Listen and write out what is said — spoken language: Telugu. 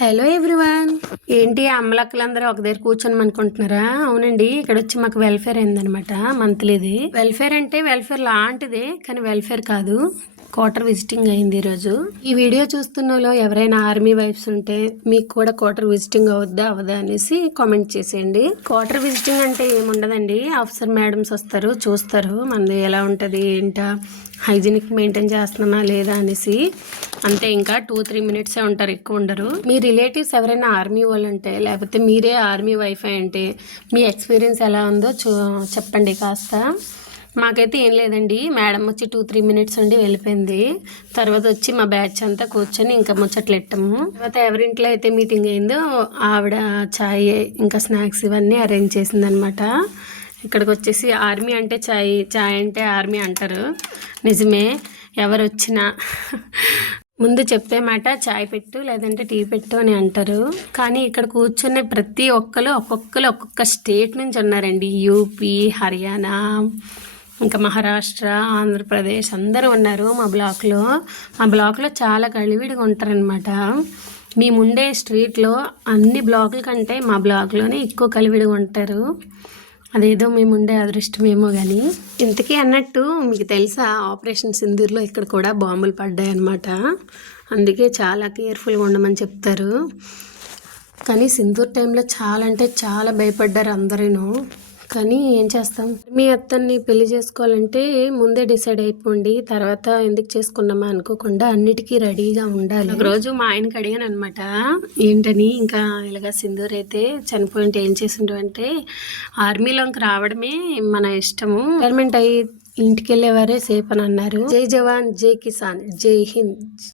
Hello everyone. ఏంటి అమ్మలక్కలందరూ ఒక దగ్గర కూర్చొని అనుకుంటున్నారా? అవునండి, ఇక్కడ వచ్చి మాకు వెల్ఫేర్ అయిందనమాట. మంత్లీది వెల్ఫేర్ అంటే వెల్ఫేర్ లాంటిదే, కానీ వెల్ఫేర్ కాదు. క్వార్టర్ విజిటింగ్ అయింది ఈరోజు. ఈ వీడియో చూస్తున్నలో ఎవరైనా ఆర్మీ వైఫ్స్ ఉంటే మీకు కూడా క్వార్టర్ విజిటింగ్ అవుద్దా అవదా అనేసి కామెంట్ చేసేయండి. క్వార్టర్ విజిటింగ్ అంటే ఏముండదండి, ఆఫీసర్ మేడమ్స్ వస్తారు, చూస్తారు మనది ఎలా ఉంటుంది ఏంటా, హైజీనిక్ మెయింటైన్ చేస్తున్నామా లేదా అనేసి. అంతే, ఇంకా 2-3 మినిట్సే ఉంటారు, ఎక్కువ ఉండరు. మీ రిలేటివ్స్ ఎవరైనా ఆర్మీ వాళ్ళు ఉంటే, లేకపోతే మీరే ఆర్మీ వైఫ్ అంటే మీ ఎక్స్పీరియన్స్ ఎలా ఉందో చెప్పండి కాస్త. మాకైతే ఏం లేదండి, మేడం వచ్చి 2-3 మినిట్స్ ఉండి వెళ్ళిపోయింది. తర్వాత వచ్చి మా బ్యాచ్ అంతా కూర్చొని ఇంకా ముచ్చట్లు ఎట్టాము. తర్వాత ఎవరింట్లో అయితే మీటింగ్ అయిందో ఆవిడ చాయ్ ఇంకా స్నాక్స్ ఇవన్నీ అరేంజ్ చేసిందనమాట. ఇక్కడికి వచ్చేసి ఆర్మీ అంటే చాయ్, చాయ్ అంటే ఆర్మీ అంటారు. నిజమే, ఎవరు వచ్చినా ముందు చెప్పే మాట చాయ్ పెట్టు లేదంటే టీ పెట్టు అని అంటారు. కానీ ఇక్కడ కూర్చునే ప్రతి ఒక్కరు ఒక్కొక్క స్టేట్ నుంచి ఉన్నారండి. యూపీ, హర్యానా, ఇంకా మహారాష్ట్ర, ఆంధ్రప్రదేశ్ అందరూ ఉన్నారు మా బ్లాక్లో చాలా కలివిడిగా ఉంటారనమాట. మేముండే స్ట్రీట్లో అన్ని బ్లాకుల కంటే మా బ్లాక్లోనే ఎక్కువ కలివిడిగా ఉంటారు. అదేదో మేముండే అదృష్టమేమో కానీ. ఇంతకీ అన్నట్టు మీకు తెలుసా, ఆపరేషన్ సింధూర్లో ఇక్కడ కూడా బాంబులు పడ్డాయి అన్నమాట. అందుకే చాలా కేర్ఫుల్గా ఉండమని చెప్తారు. కానీ సింధూర్ టైంలో చాలా అంటే చాలా భయపడ్డారు అందరూ. కానీ ఏం చేస్తాం, మీ అత్తన్ని పెళ్లి చేసుకోవాలంటే ముందే డిసైడ్ అయిపోండి, తర్వాత ఎందుకు చేసుకున్నామా అనుకోకుండా అన్నిటికీ రెడీగా ఉండాలి. ఒక రోజు మా ఆయనకి అడిగాను అనమాట, ఏంటని ఇంకా ఇలాగా సింధూర్ అయితే చనిపోయింటే ఏం చేసిండు అంటే, ఆర్మీలోకి రావడమే మన ఇష్టము, రిటైర్మెంట్ అయ్యి ఇంటికి వెళ్ళేవారే సేఫ్ అని అన్నారు. జై జవాన్ జై కిసాన్ జై హింద్.